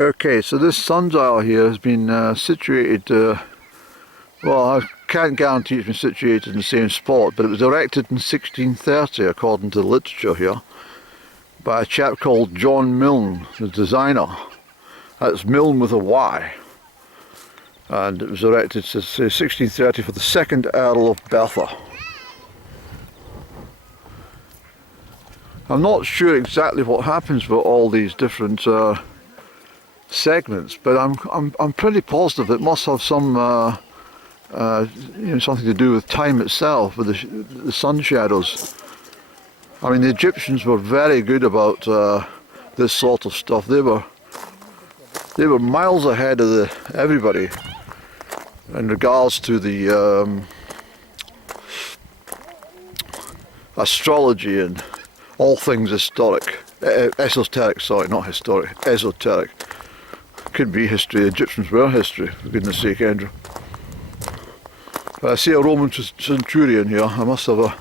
Okay, so this sundial here has been situated, well, I can't guarantee it's been situated in the same spot, but it was erected in 1630 according to the literature here by a chap called John Milne, the designer. That's Milne with a Y. And it was erected since 1630 for the second Earl of Bertha. I'm not sure exactly what happens with all these different segments, but I'm pretty positive it must have some something to do with time itself, with the sun shadows. I mean, the Egyptians were very good about this sort of stuff. They were miles ahead of everybody in regards to the astrology and all things historic, esoteric. Sorry, not historic, esoteric. Could be history. Egyptians were history, for goodness sake, Andrew. But I see a Roman centurion here. I must have a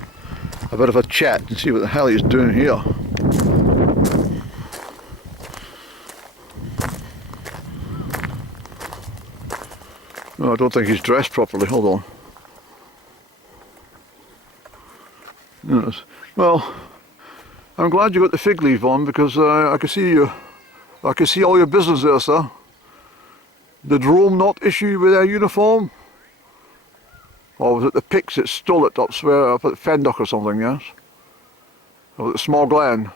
bit of a chat and see what the hell he's doing here. No, I don't think he's dressed properly. Hold on. Yes. Well, I'm glad you got the fig leaf on, because I can see you. I can see all your business there, sir. Did Rome not issue you with their uniform? Or was it the Picts that stole it up at Fendock or something, yes? Or was it Small Glen?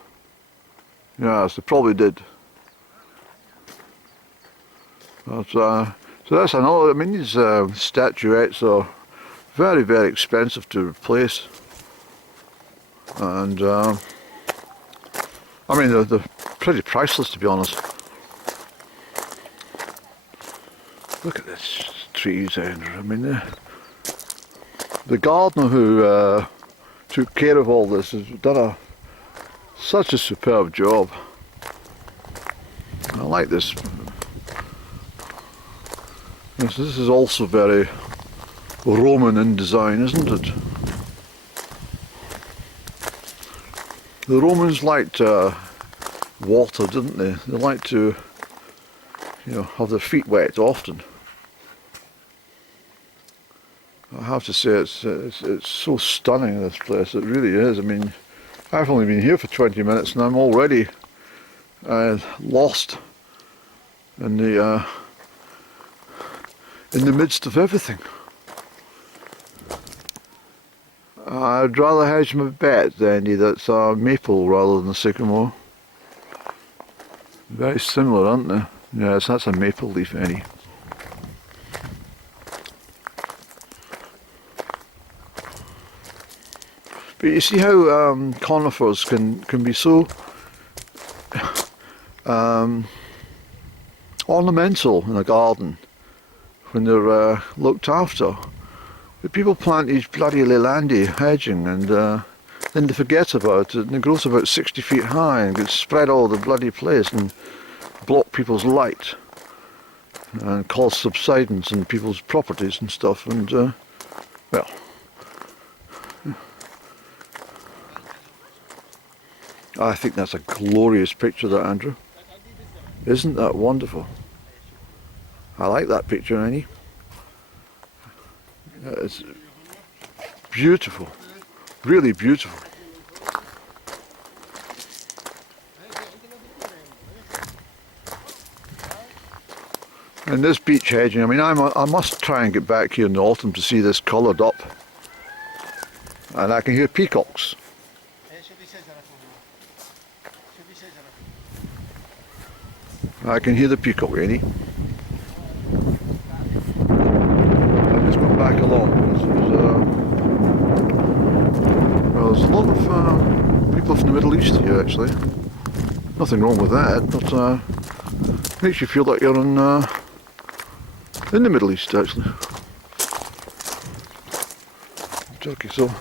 Yes, they probably did. But, so that's another, I mean, these statuettes are very, very expensive to replace. And, I mean, they're pretty priceless, to be honest. Look at this trees, Andrew. I mean, the gardener who took care of all this has done such a superb job. I like this. This is also very Roman in design, isn't it? The Romans liked water, didn't they? They liked to, have their feet wet often. I have to say it's so stunning, this place. It really is. I mean, I've only been here for 20 minutes and I'm already lost in the midst of everything. I'd rather hedge my bet, Andy, that's maple rather than a sycamore. Very similar, aren't they? Yes, that's a maple leaf, Andy. But you see how conifers can be so ornamental in a garden when they're looked after. But people plant these bloody Leylandi hedging and then they forget about it, and it grows about 60 feet high and gets spread all over the bloody place and block people's light and cause subsidence in people's properties and stuff. And well, I think that's a glorious picture, that, Andrew. Isn't that wonderful? I like that picture, Annie. It's beautiful, really beautiful. And this beech hedging, I mean, I must try and get back here in the autumn to see this coloured up. And I can hear peacocks. I can hear the peacock, Annie. I'm just going back along. There's a lot of people from the Middle East here, actually. Nothing wrong with that, but makes you feel like you're in the Middle East, actually. Turkey, so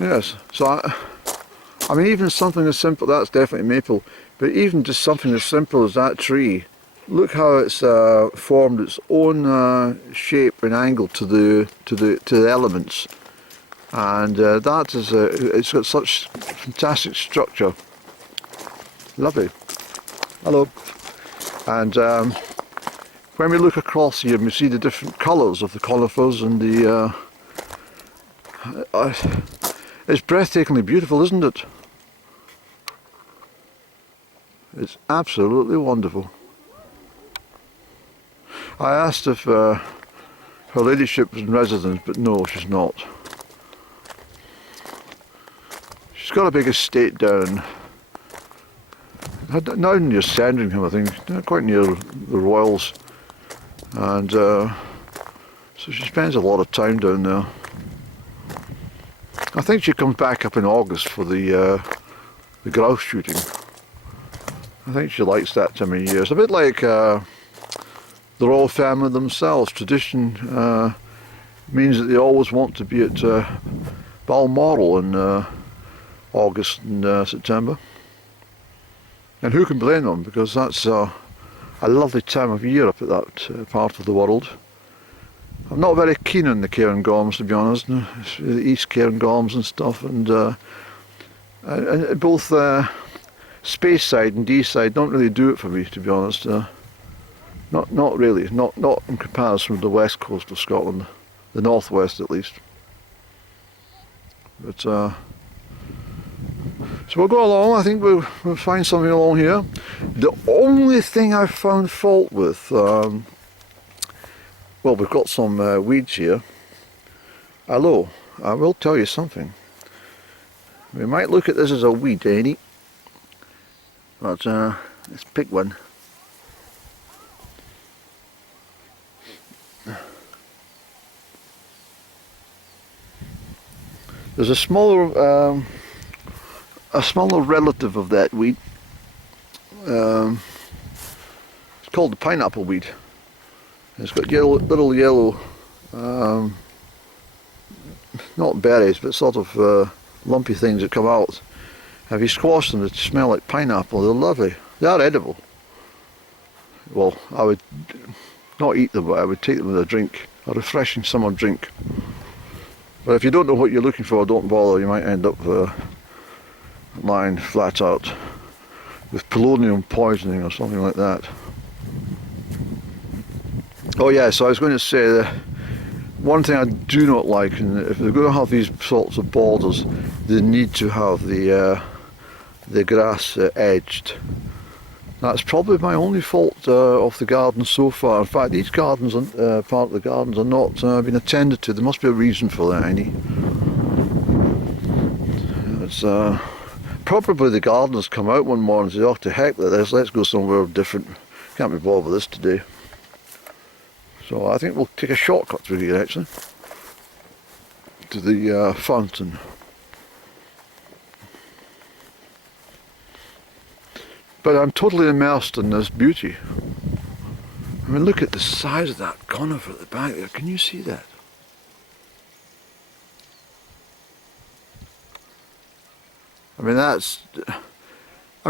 yes. So I mean, even something as simple, that's definitely maple, but even just something as simple as that tree, look how it's formed its own shape and angle to the elements, and that is it's got such fantastic structure. Lovely. Hello. And when we look across here, we see the different colours of the conifers and the. It's breathtakingly beautiful, isn't it? It's absolutely wonderful. I asked if her ladyship was in residence, but no, she's not. She's got a big estate down near Sandringham, I think, quite near the Royals, and so she spends a lot of time down there. I think she comes back up in August for the grouse shooting. I think she likes that time of year. It's a bit like the royal family themselves. Tradition means that they always want to be at Balmoral in August and September. And who can blame them, because that's a lovely time of year up at that part of the world. I'm not very keen on the cairngorms, to be honest. It's the East Cairngorms and stuff, and both Speyside and Deeside don't really do it for me, to be honest. Not really, not in comparison with the west coast of Scotland, the northwest at least. But so we'll go along. I think we'll find something along here. The only thing I've found fault with, well, we've got some weeds here. Although, I will tell you something. We might look at this as a weed, ain't? But let's pick one. There's a smaller relative of that weed. It's called the pineapple weed. It's got little yellow, not berries, but sort of lumpy things that come out. If you squash them, they smell like pineapple. They're lovely. They are edible. Well, I would not eat them, but I would take them with a drink, a refreshing summer drink. But if you don't know what you're looking for, don't bother. You might end up lying flat out with polonium poisoning or something like that. Oh yeah, so I was going to say that one thing I do not like, and if they're going to have these sorts of borders, they need to have the grass edged. That's probably my only fault of the garden so far. In fact, these gardens, part of the gardens, are not being attended to. There must be a reason for that, Annie. It's probably the gardeners come out one morning and say, "Oh, to heck with this, let's go somewhere different. Can't be bothered with this today." So I think we'll take a shortcut through here actually to the fountain. But I'm totally immersed in this beauty. I mean, look at the size of that conifer at the back there. Can you see that? I mean,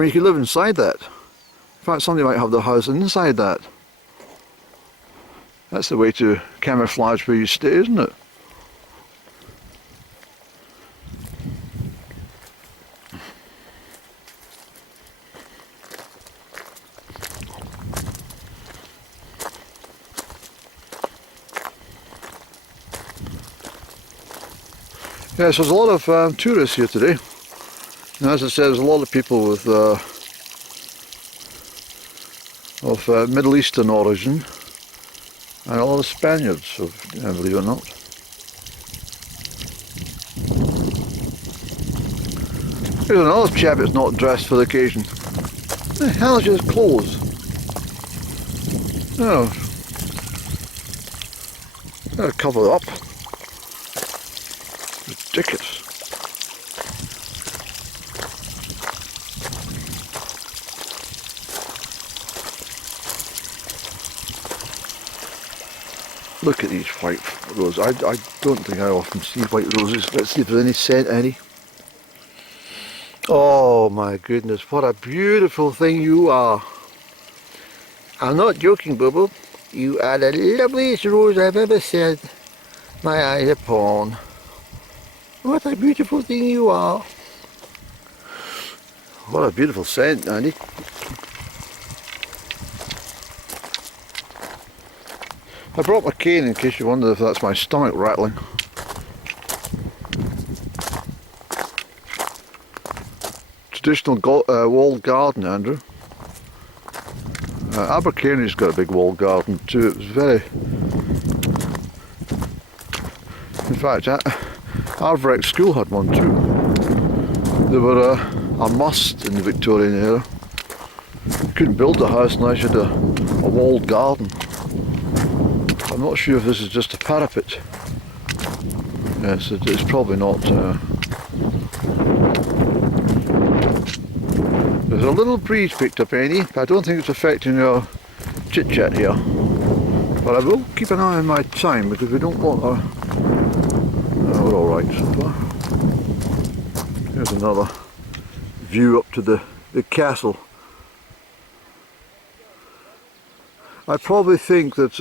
you could live inside that. In fact, somebody might have their house inside that. That's the way to camouflage where you stay, isn't it? Yes, there's a lot of tourists here today. And as I said, there's a lot of people with of Middle Eastern origin, and a lot of Spaniards, believe it or not. Here's another chap that's not dressed for the occasion. The hell is his clothes? Oh, they're covered up. Ridiculous. Look at these white roses. I don't think I often see white roses. Let's see if there's any scent, any. Oh my goodness, what a beautiful thing you are. I'm not joking, Bubble. You are the loveliest rose I've ever set my eyes upon. What a beautiful thing you are. What a beautiful scent, Andy. I brought my cane in case you wondered if that's my stomach rattling. Traditional walled garden, Andrew. Abercairn's got a big walled garden too. It was very... In fact, Arvrec School had one too. They were a must in the Victorian era. You couldn't build a house unless you had a walled garden. I'm not sure if this is just a parapet. Yes, it's probably not. There's a little breeze picked up, Annie, but I don't think it's affecting our chit-chat here. But I will keep an eye on my time because we don't want our... we're alright so far. Here's another view up to the castle. I probably think that,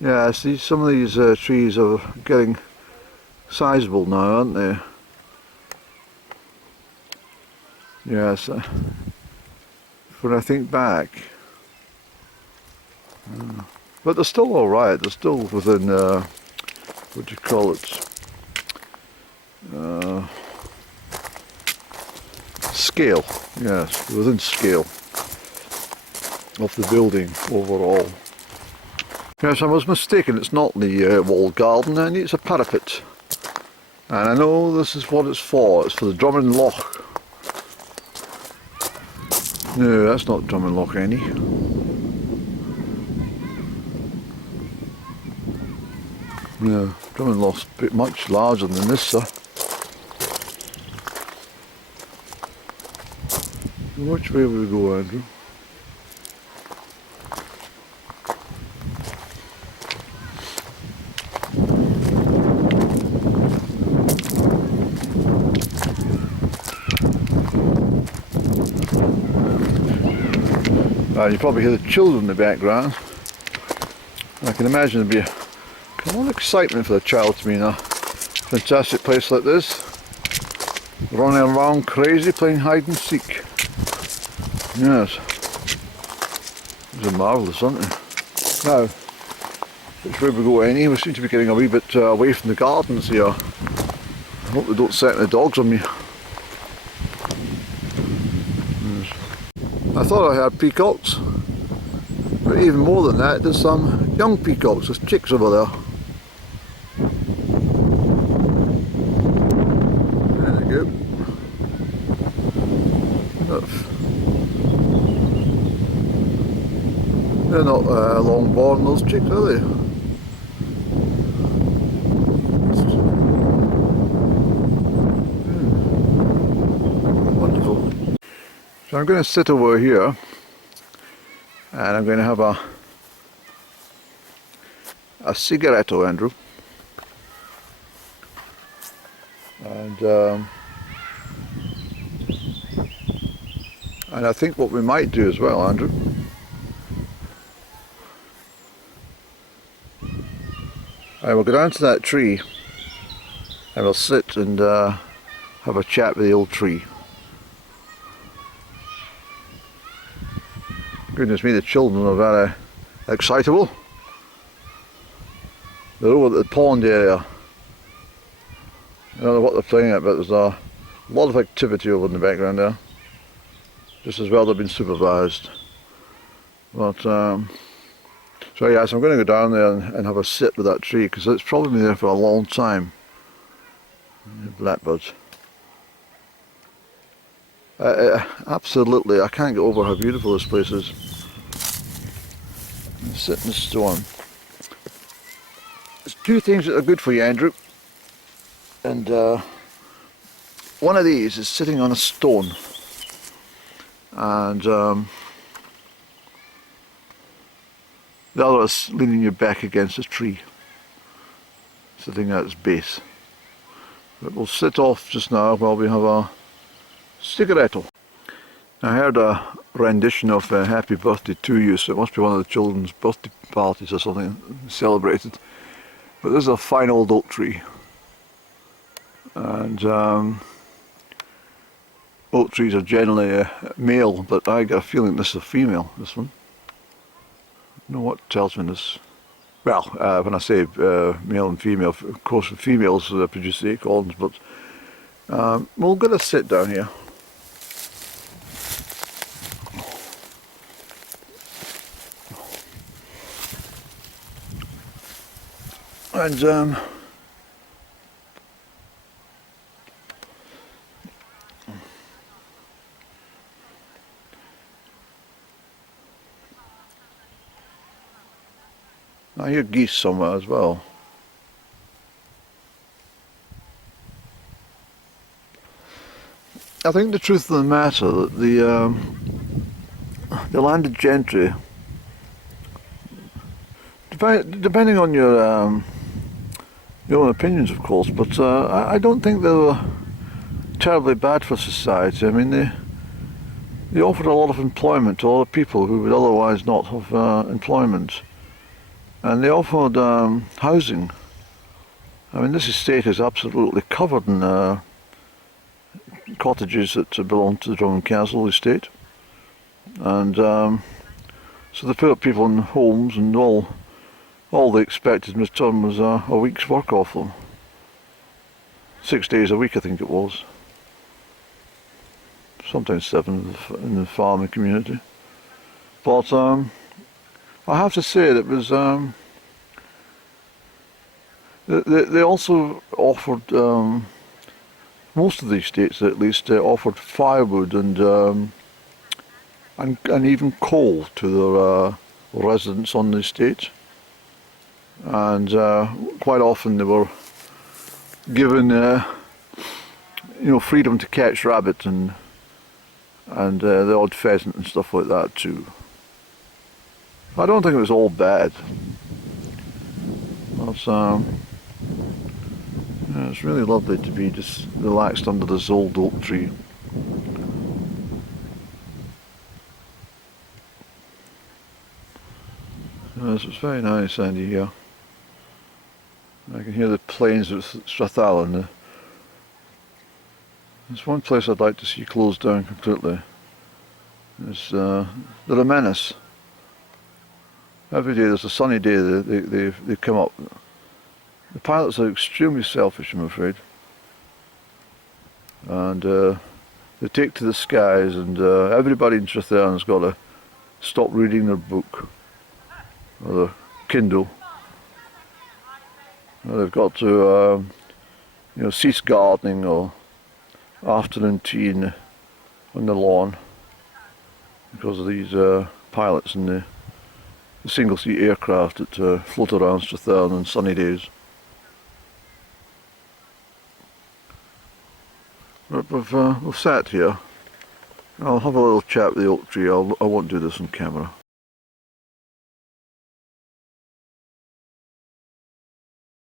yeah, see, some of these trees are getting sizable now, aren't they? Yes, when I think back, but they're still all right. They're still within what do you call it? Scale. Yes, within scale of the building overall. Yes, I was mistaken. It's not the walled garden, and it's a parapet. And I know this is what it's for. It's for the Drummond Loch. No, that's not Drummond Loch, any. No, Drummond Loch's a bit much larger than this, sir. Which way will we go, Andrew? You probably hear the children in the background. I can imagine there'd be a lot of excitement for the child to be in a fantastic place like this. Running around crazy playing hide and seek. Yes. These are marvellous, aren't they? Now, which way we go, Annie? We seem to be getting a wee bit away from the gardens here. I hope they don't set any dogs on me. I thought I heard peacocks, but even more than that, there's some young peacocks, there's chicks over there. There they go. They're not long born, those chicks, are they? Wonderful. So I'm going to sit over here and I'm going to have a cigaretto, Andrew, and I think what we might do as well, Andrew, I will go down to that tree and we'll sit and have a chat with the old tree. Goodness me, the children are very excitable. They're over at the pond area. I don't know what they're playing at, but there's a lot of activity over in the background there. Just as well they've been supervised. But, so yes, I'm going to go down there and have a sit with that tree, because it's probably been there for a long time. Blackbirds. Absolutely, I can't get over how beautiful this place is. Sit in the storm. There's two things that are good for you, Andrew, and one of these is sitting on a stone, and the other is leaning your back against a tree, sitting at its base. But we'll sit off just now while we have a cigaretto. I heard a rendition of Happy Birthday to You, so it must be one of the children's birthday parties or something celebrated. But this is a fine old oak tree, and oak trees are generally male, but I get a feeling this is a female, this one. know what tells me this. Well, when I say male and female, of course the females produce the acorns, but we'll get a sit down here. And I hear geese somewhere as well. I think the truth of the matter that the landed gentry, depending on your own opinions, of course, but I don't think they were terribly bad for society. I mean, they offered a lot of employment to a lot of people who would otherwise not have employment. And they offered housing. I mean, this estate is absolutely covered in cottages that belong to the Drummond Castle estate. And so they put up people in homes, and all they expected in return was a week's work off them. 6 days a week, I think it was. Sometimes 7 in the farming community. But I have to say that it was. They also offered most of the estates, at least, offered firewood and even coal to their residents on the estate, and quite often they were given, freedom to catch rabbit and the odd pheasant and stuff like that too. I don't think it was all bad. But, it's really lovely to be just relaxed under this old oak tree. Yes, it's very nice, Andy, here. I can hear the plains of Strathallan. There's one place I'd like to see closed down completely. It's the Menace. Every day there's a sunny day they come up. The pilots are extremely selfish, I'm afraid. And they take to the skies, and everybody in Strathallan's got to stop reading their book or their Kindle. They've got to cease gardening or afternoon tea on the lawn because of these pilots and the single-seat aircraft that float around Strathallan on sunny days. But we've sat here. I'll have a little chat with the oak tree. I won't do this on camera.